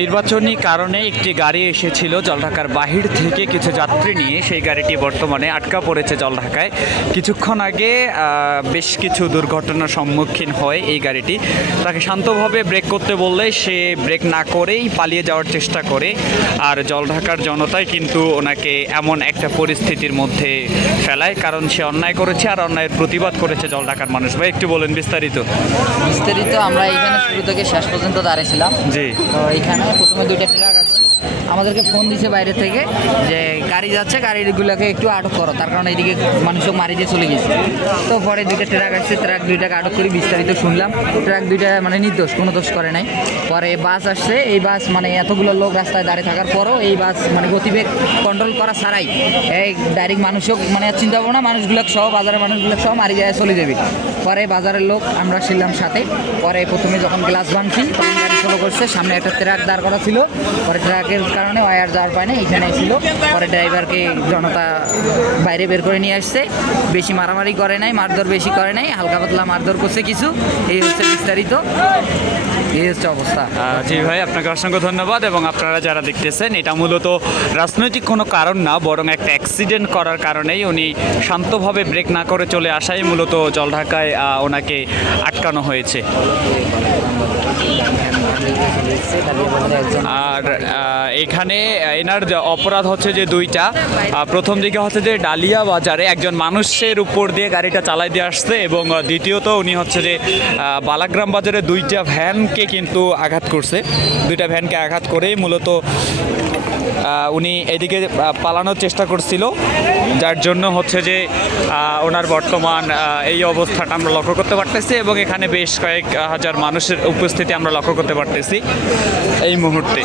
নির্বাচনী কারণে একটি গাড়ি এসেছিল জলঢাকার বাহির থেকে কিছু যাত্রী নিয়ে। সেই গাড়িটি বর্তমানে আটকা পড়েছে জলঢাকায়। কিছুক্ষণ আগে বেশ কিছু দুর্ঘটনার সম্মুখীন হয় এই গাড়িটি। তাকে শান্তভাবে ব্রেক করতে বললে সে ব্রেক না করেই পালিয়ে যাওয়ার চেষ্টা করে। আর জলঢাকার জনতাই কিন্তু ওনাকে এমন একটা পরিস্থিতির মধ্যে ফেলায়, কারণ সে অন্যায় করেছে আর অন্যায়ের প্রতিবাদ করেছে জলঢাকার মানুষ। ভাই একটু বলেন বিস্তারিত। আমরা এখানে শুরু থেকে শেষ পর্যন্ত দাঁড়িয়েছিলাম। জি। তো এখানে প্রথমে দুইটা ট্রাক আসছে, আমাদেরকে ফোন দিয়েছে বাইরে থেকে যে গাড়ি যাচ্ছে, গাড়িগুলোকে একটু আটক করো, তার কারণে এইদিকে মানুষও মারি দিয়ে চলে গেছে। তো পরে দুইটা ট্রাক আসছে, ট্রাক দুইটাকে আটক করি, বিস্তারিত শুনলাম। ট্রাক দুইটা মানে নির্দোষ, কোনো দোষ করে নাই। পরে বাস আসছে, এই বাস মানে এতগুলো লোক রাস্তায় দাঁড়িয়ে থাকার পরও এই বাস মানে গতিবেগ কন্ট্রোল করা ছাড়াই এই ডাইরেক্ট মানুষও মানে চিন্তা ভাবনা মানুষগুলো সহ, বাজারের মানুষগুলো সহ মারি যায় চলে যাবে। পরে বাজারের লোক আমরা ছিলাম সাথে। পরে প্রথমে যখন গ্লাস ভাঙছি তখন গাড়ি ফলো করছে, সামনে একটা ট্রাক দাঁড় করা ছিল। পরে ট্রাকের কারণে ওয়ার যাওয়ার পায় না, এইখানে ছিল। পরে ড্রাইভারকে জনতা বাইরে বের করে নিয়ে আসছে। বেশি মারামারি করে নাই, মারধর বেশি করে নাই, হালকা পাতলা মারধর করছে কিছু। এই হচ্ছে বিস্তারিত, এই হচ্ছে অবস্থা। জি ভাই, আপনাকে অসংখ্য ধন্যবাদ। এবং আপনারা যারা দেখতেছেন, এটা মূলত রাজনৈতিক কোনো কারণ না, বরং একটা অ্যাক্সিডেন্ট করার কারণেই উনি শান্তভাবে ব্রেক না করে চলে আসাই মূলত জলঢাকায় ওনাকে আটকানো হয়েছে। আর এখানে এনার অপরাধ হচ্ছে যে দুইটা। প্রথম দিকে হচ্ছে যে ডালিয়া বাজারে একজন মানুষের উপর দিয়ে গাড়িটা চালাই দিয়ে আসছে, এবং দ্বিতীয়ত উনি হচ্ছে যে বালাগ্রাম বাজারে দুইটা ভ্যানকে কিন্তু আঘাত করছে। দুইটা ভ্যানকে আঘাত করেই মূলত উনি এদিকে পালানোর চেষ্টা করছিল, যার জন্য হচ্ছে যে ওনার বর্তমান এই অবস্থাটা আমরা লক্ষ্য করতে পারতেছি। এবং এখানে বেশ কয়েক হাজার মানুষের উপস্থিতি আমরা লক্ষ্য করতে পারতেছি এই মুহূর্তে।